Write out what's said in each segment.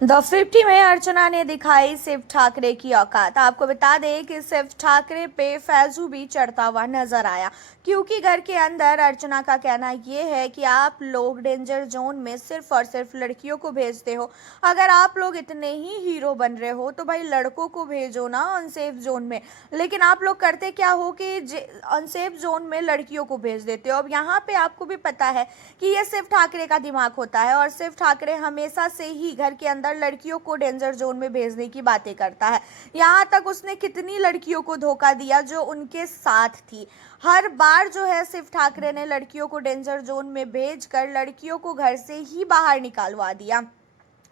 The 50 में अर्चना ने दिखाई शिव ठाकरे की औकात। आपको बता दें कि शिव ठाकरे पे फैजू भी चढ़ता हुआ नजर आया, क्योंकि घर के अंदर अर्चना का कहना ये है कि आप लोग डेंजर जोन में सिर्फ और सिर्फ लड़कियों को भेजते हो। अगर आप लोग इतने ही हीरो बन रहे हो तो भाई लड़कों को भेजो ना अनसेफ जोन में। लेकिन आप लोग करते क्या हो कि अनसेफ जोन में लड़कियों को भेज देते हो। अब यहाँ पे आपको भी पता है कि ये शिव ठाकरे का दिमाग होता है, और शिव ठाकरे हमेशा से ही घर के अंदर लड़कियों को डेंजर जोन में भेजने की बातें करता है। यहाँ तक उसने कितनी लड़कियों को धोखा दिया जो उनके साथ थी। हर बार जो है शिव ठाकरे ने लड़कियों को डेंजर जोन में भेजकर लड़कियों को घर से ही बाहर निकालवा दिया।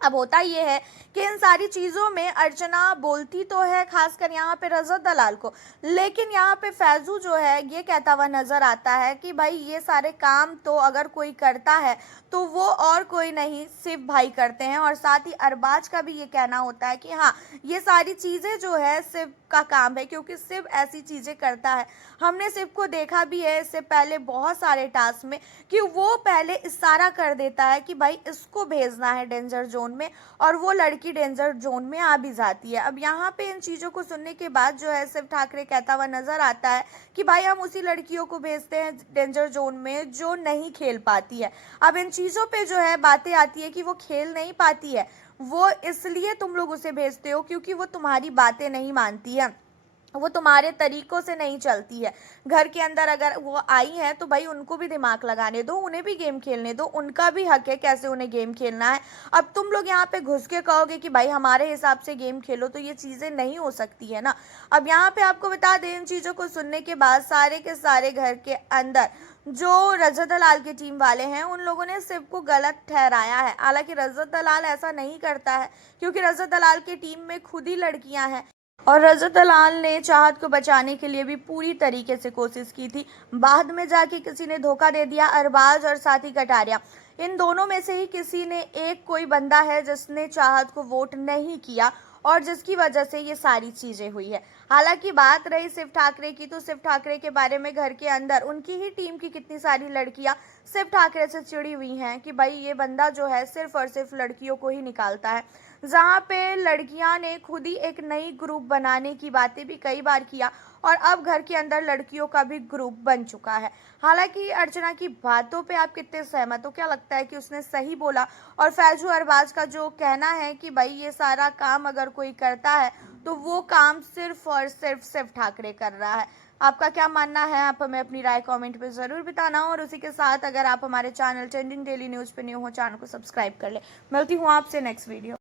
अब होता ये है कि इन सारी चीज़ों में अर्चना बोलती तो है, खासकर यहाँ पे रजत दलाल को, लेकिन यहाँ पे फैजू जो है ये कहता हुआ नजर आता है कि भाई ये सारे काम तो अगर कोई करता है तो वो और कोई नहीं शिव भाई करते हैं। और साथ ही अरबाज का भी ये कहना होता है कि हाँ, ये सारी चीज़ें जो है शिव का काम है, क्योंकि शिव ऐसी चीज़ें करता है। हमने शिव को देखा भी है इससे पहले बहुत सारे टास्क में कि वो पहले इशारा कर देता है कि भाई इसको भेजना है डेंजर जोन में, और वो लड़की डेंजर जोन में आ भी जाती है। अब यहाँ पे इन चीज़ों को सुनने के बाद जो है शिव ठाकरे कहता हुआ नजर आता है कि भाई हम उसी लड़कियों को भेजते हैं डेंजर जोन में जो नहीं खेल पाती है। अब इन चीज़ों पे जो है बातें आती है कि वो खेल नहीं पाती है, वो इसलिए तुम लोग उसे भेजते हो क्योंकि वो तुम्हारी बातें नहीं मानती है, वो तुम्हारे तरीकों से नहीं चलती है। घर के अंदर अगर वो आई है तो भाई उनको भी दिमाग लगाने दो, उन्हें भी गेम खेलने दो, उनका भी हक है कैसे उन्हें गेम खेलना है। अब तुम लोग यहाँ पे घुस के कहोगे कि भाई हमारे हिसाब से गेम खेलो, तो ये चीज़ें नहीं हो सकती है ना। अब यहाँ पे आपको बता दें, इन चीज़ों को सुनने के बाद सारे के सारे घर के अंदर जो रजत दलाल की टीम वाले हैं उन लोगों ने शिव को गलत ठहराया है। हालांकि रजत दलाल ऐसा नहीं करता है, क्योंकि रजत दलाल की टीम में खुद ही लड़कियां हैं, और रजत दलाल ने चाहत को बचाने के लिए भी पूरी तरीके से कोशिश की थी। बाद में जाके किसी ने धोखा दे दिया, अरबाज और साथी कटारिया। इन दोनों में से ही किसी ने एक कोई बंदा है जिसने चाहत को वोट नहीं किया, और जिसकी वजह से ये सारी चीजें हुई है। हालांकि बात रही शिव ठाकरे की, तो शिव ठाकरे के बारे में घर के अंदर उनकी ही टीम की कितनी सारी लड़कियां शिव ठाकरे से चिड़ी हुई हैं कि भाई ये बंदा जो है सिर्फ और सिर्फ लड़कियों को ही निकालता है। जहाँ पे लड़कियां ने खुद ही एक नई ग्रुप बनाने की बातें भी कई बार किया, और अब घर के अंदर लड़कियों का भी ग्रुप बन चुका है। हालांकि अर्चना की बातों पे आप कितने सहमत हो? क्या लगता है कि उसने सही बोला? और फैजू अरबाज का जो कहना है कि भाई ये सारा काम अगर कोई करता है तो वो काम सिर्फ और सिर्फ शिव ठाकरे कर रहा है। आपका क्या मानना है? आप हमें अपनी राय कमेंट पे ज़रूर बताना। और उसी के साथ अगर आप हमारे चैनल ट्रेंडिंग डेली न्यूज़ पे न्यू हो, चैनल को सब्सक्राइब कर ले। मिलती हूँ आपसे नेक्स्ट वीडियो।